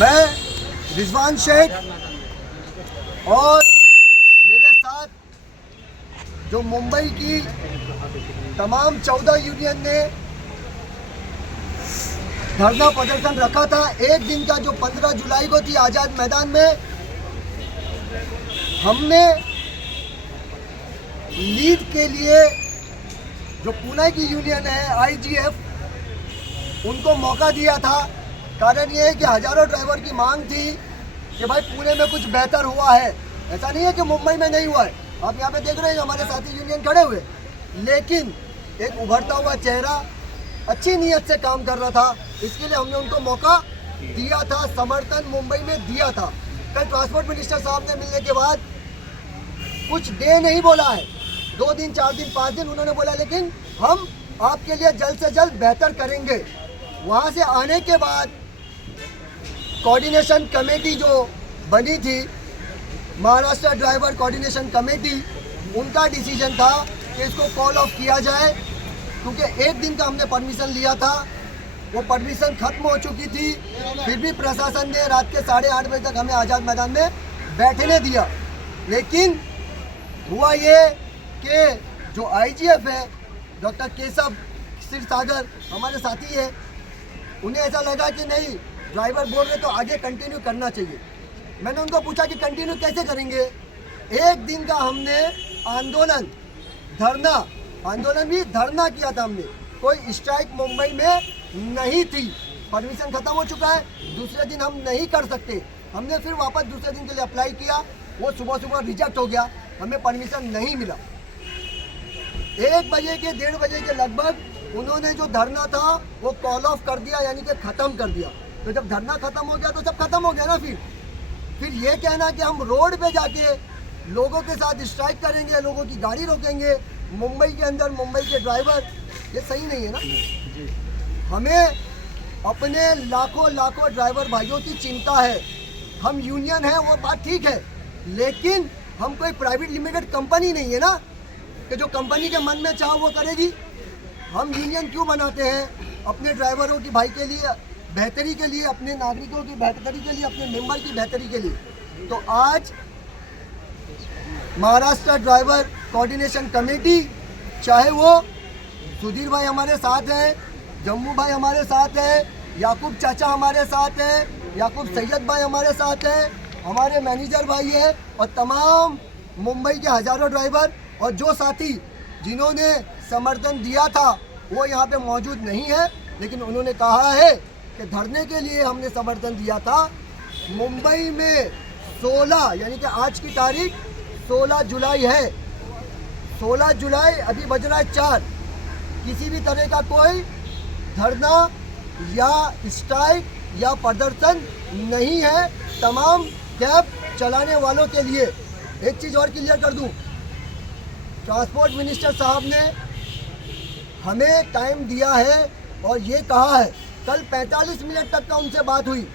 मैं रिजवान शेख और मेरे साथ जो मुंबई की तमाम 14 यूनियन ने धरना प्रदर्शन रखा था एक दिन का, जो 15 जुलाई को थी आज़ाद मैदान में, हमने लीड के लिए जो पुणे की यूनियन है IGF, उनको मौका दिया था। कारण ये है कि हज़ारों ड्राइवर की मांग थी कि भाई पुणे में कुछ बेहतर हुआ है। ऐसा नहीं है कि मुंबई में नहीं हुआ है, आप यहाँ पे देख रहे हैं हमारे साथी यूनियन खड़े हुए, लेकिन एक उभरता हुआ चेहरा अच्छी नीयत से काम कर रहा था, इसके लिए हमने उनको मौका दिया था, समर्थन मुंबई में दिया था। कल ट्रांसपोर्ट मिनिस्टर साहब ने मिलने के बाद कुछ डे नहीं बोला है, 2 दिन 4 दिन 5 दिन उन्होंने बोला, लेकिन हम आपके लिए जल्द से जल्द बेहतर करेंगे। वहाँ से आने के बाद कोऑर्डिनेशन कमेटी जो बनी थी, महाराष्ट्र ड्राइवर कोऑर्डिनेशन कमेटी, उनका डिसीजन था कि इसको कॉल ऑफ किया जाए, क्योंकि एक दिन का हमने परमिशन लिया था, वो परमिशन खत्म हो चुकी थी। फिर भी प्रशासन ने रात के 8:30 बजे तक हमें आज़ाद मैदान में बैठने दिया। लेकिन हुआ ये कि जो IGF है, डॉक्टर केशव क्षीरसागर हमारे साथी है, उन्हें ऐसा लगा कि नहीं, ड्राइवर बोल रहे तो आगे कंटिन्यू करना चाहिए। मैंने उनको पूछा कि कंटिन्यू कैसे करेंगे। एक दिन का हमने आंदोलन भी धरना किया था हमने, कोई स्ट्राइक मुंबई में नहीं थी। परमिशन खत्म हो चुका है, दूसरे दिन हम नहीं कर सकते। हमने फिर वापस दूसरे दिन के लिए अप्लाई किया, वो सुबह रिजेक्ट हो गया, हमें परमिशन नहीं मिला। 1 बजे के 1:30 बजे के लगभग उन्होंने जो धरना था वो कॉल ऑफ कर दिया, यानी कि ख़त्म कर दिया। तो जब धरना ख़त्म हो गया तो सब खत्म हो गया ना। फिर ये कहना कि हम रोड पे जाके लोगों के साथ स्ट्राइक करेंगे, लोगों की गाड़ी रोकेंगे मुंबई के अंदर, मुंबई के ड्राइवर, ये सही नहीं है ना। हमें अपने लाखों ड्राइवर भाइयों की चिंता है। हम यूनियन है, वो बात ठीक है, लेकिन हम कोई प्राइवेट लिमिटेड कंपनी नहीं है ना कि जो कंपनी के मन में चाहो वो करेगी। हम यूनियन क्यों बनाते हैं? अपने ड्राइवरों की भाई के लिए, बेहतरी के लिए, अपने नागरिकों की बेहतरी के लिए, अपने मेंबर की बेहतरी के लिए। तो आज महाराष्ट्र ड्राइवर कोऑर्डिनेशन कमेटी, चाहे वो सुधीर भाई हमारे साथ हैं, जम्मू भाई हमारे साथ हैं, याकूब चाचा हमारे साथ हैं, याकूब सैयद भाई हमारे साथ हैं, हमारे मैनेजर भाई है, और तमाम मुंबई के हज़ारों ड्राइवर और जो साथी जिन्होंने समर्थन दिया था वो यहाँ पे मौजूद नहीं है, लेकिन उन्होंने कहा है कि धरने के लिए हमने समर्थन दिया था। मुंबई में 16, यानी कि आज की तारीख 16 जुलाई है, 16 जुलाई अभी बज रहा है 4, किसी भी तरह का कोई धरना या स्ट्राइक या प्रदर्शन नहीं है। तमाम कैब चलाने वालों के लिए एक चीज़ और क्लियर कर दूं, ट्रांसपोर्ट मिनिस्टर साहब ने हमें टाइम दिया है और ये कहा है, कल 45 मिनट तक का उनसे बात हुई,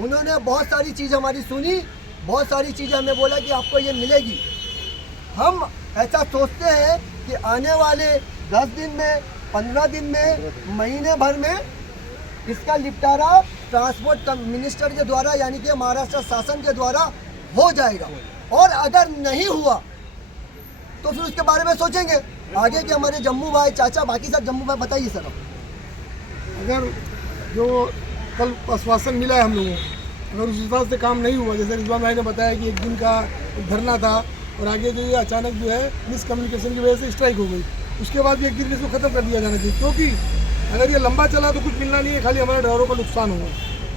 उन्होंने बहुत सारी चीज़ हमारी सुनी, बहुत सारी चीज़ें हमें बोला कि आपको ये मिलेगी। हम ऐसा सोचते हैं कि आने वाले 10 दिन में, 15 दिन में, महीने भर में इसका निपटारा ट्रांसपोर्ट मिनिस्टर के द्वारा, यानी कि महाराष्ट्र शासन के द्वारा हो जाएगा। और अगर नहीं हुआ तो फिर उसके बारे में सोचेंगे आगे कि हमारे जम्मू भाई, चाचा, बाकी सब जम्मू भाई, बताइए सर। अगर जो कल आश्वासन मिला है हम लोगों को, अगर उस हिसाब से काम नहीं हुआ, जैसे रिजवान भाई ने बताया कि एक दिन का धरना था और आगे जो ये अचानक जो है मिसकम्युनिकेशन की वजह से स्ट्राइक हो गई, उसके बाद भी एक दिन इसको ख़त्म कर दिया जाना चाहिए, क्योंकि अगर ये लंबा चला तो कुछ मिलना नहीं है, खाली हमारे ड्राइवरों का नुकसान होगा।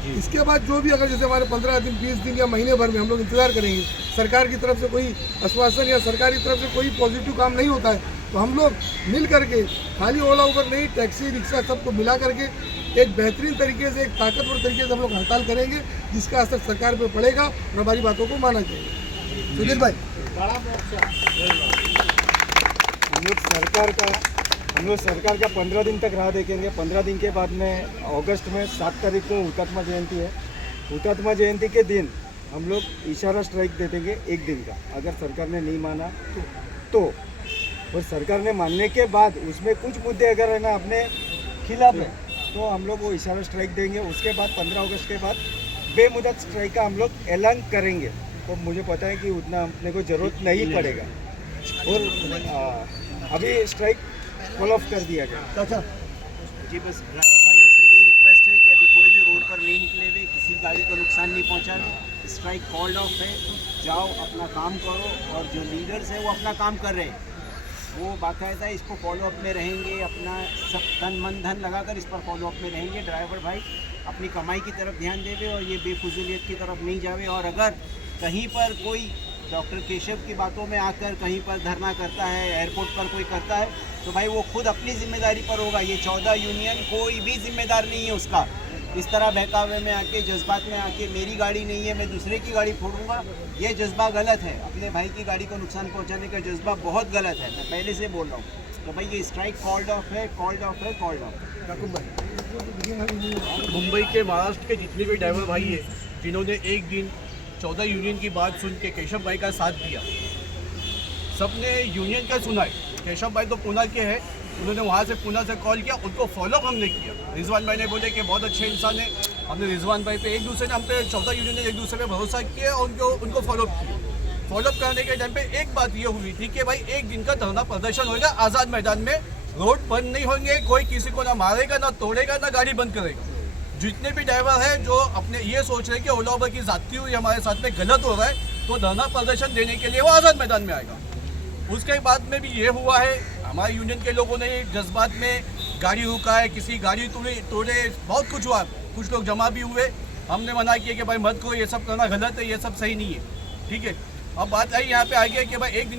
इसके बाद जो भी, अगर जैसे हमारे 15 दिन, 20 दिन या महीने भर में हम लोग इंतज़ार करेंगे, सरकार की तरफ से कोई आश्वासन या सरकार की तरफ से कोई पॉजिटिव काम नहीं होता है, तो हम लोग मिल करके, खाली ओला उबर नहीं, टैक्सी, रिक्शा सबको मिला करके एक बेहतरीन तरीके से, एक ताकतवर तरीके से हम लोग हड़ताल करेंगे, जिसका असर सरकार पर पड़ेगा और हमारी बातों को माना जाएगा। सुधीर भाई, हम लोग सरकार का 15 दिन तक राह देखेंगे। 15 दिन के बाद में अगस्त में 7 तारीख को हुतात्मा जयंती है। हुतात्मा जयंती के दिन हम लोग इशारा स्ट्राइक दे देंगे 1 दिन का। अगर सरकार ने नहीं माना तो और सरकार ने मानने के बाद उसमें कुछ मुद्दे अगर है ना अपने खिलाफ है तो हम लोग वो इशारा स्ट्राइक देंगे। उसके बाद 15 अगस्त के बाद बेमुदत स्ट्राइक का हम लोग ऐलान करेंगे। तो मुझे पता है कि उतना अपने को ज़रूरत नहीं पड़ेगा और अभी स्ट्राइक कॉल ऑफ कर दिया गया। चाचा जी बस ड्राइवर भाइयों से यही रिक्वेस्ट है कि अभी कोई भी रोड पर नहीं निकले हुए, किसी गाड़ी को नुकसान नहीं पहुंचावे। स्ट्राइक कॉल्ड ऑफ है, जाओ अपना काम करो और जो लीडर्स हैं वो अपना काम कर रहे हैं, वो बाकायदा इसको फॉलो अप में रहेंगे, अपना सब तन मन धन लगाकर इस पर फॉलो अप में रहेंगे। ड्राइवर भाई अपनी कमाई की तरफ ध्यान देवे और ये बेफजूलियत की तरफ नहीं जावे। और अगर कहीं पर कोई डॉक्टर केशव की बातों में आकर कहीं पर धरना करता है, एयरपोर्ट पर कोई करता है, तो भाई वो खुद अपनी जिम्मेदारी पर होगा। ये 14 यूनियन कोई भी जिम्मेदार नहीं है उसका। इस तरह बहकावे में आके, जज्बात में आके, मेरी गाड़ी नहीं है मैं दूसरे की गाड़ी फोड़ूंगा, ये जज्बा गलत है। अपने भाई की गाड़ी को नुकसान पहुंचाने का जज्बा बहुत गलत है, मैं पहले से बोल रहा हूँ। तो भाई ये स्ट्राइक कॉल्ड ऑफ है, कॉल्ड ऑफ है, कॉल्ड ऑफ। याकूब भाई मुंबई के, महाराष्ट्र के जितने भी ड्राइवर भाई हैं जिन्होंने एक दिन 14 यूनियन की बात सुन के केशव भाई का साथ दिया, सबने यूनियन का सुना है। केशव भाई तो पुणे के हैं, उन्होंने वहाँ से पुणे से कॉल किया, उनको फॉलोअप हमने किया। रिजवान भाई ने बोले कि बहुत अच्छे इंसान है, हमने रिजवान भाई पे एक दूसरे ने हम पे 14 यूनियन ने एक दूसरे पे भरोसा किया और उनको फॉलोअप किया। फॉलोअप करने के टाइम पे एक बात ये हुई थी कि भाई एक दिन का धरना प्रदर्शन होगा आज़ाद मैदान में, रोड बंद नहीं होंगे, कोई किसी को ना मारेगा, ना तोड़ेगा, ना गाड़ी बंद करेगा। जितने भी ड्राइवर हैं जो अपने ये सोच रहे हैं कि ओला उबर की जाती हुई हमारे साथ में गलत हो रहा है, तो धरना प्रदर्शन देने के लिए वो आज़ाद मैदान में आएगा। उसके बाद में भी ये हुआ है, हमारे यूनियन के लोगों ने जज्बात में गाड़ी रुका है, किसी गाड़ी तोड़े, बहुत कुछ हुआ, कुछ लोग जमा भी हुए। हमने मना किया कि भाई मत करो, ये सब करना गलत है, ये सब सही नहीं है, ठीक है। अब बात आई यहाँ पे आ गई कि भाई एक दिन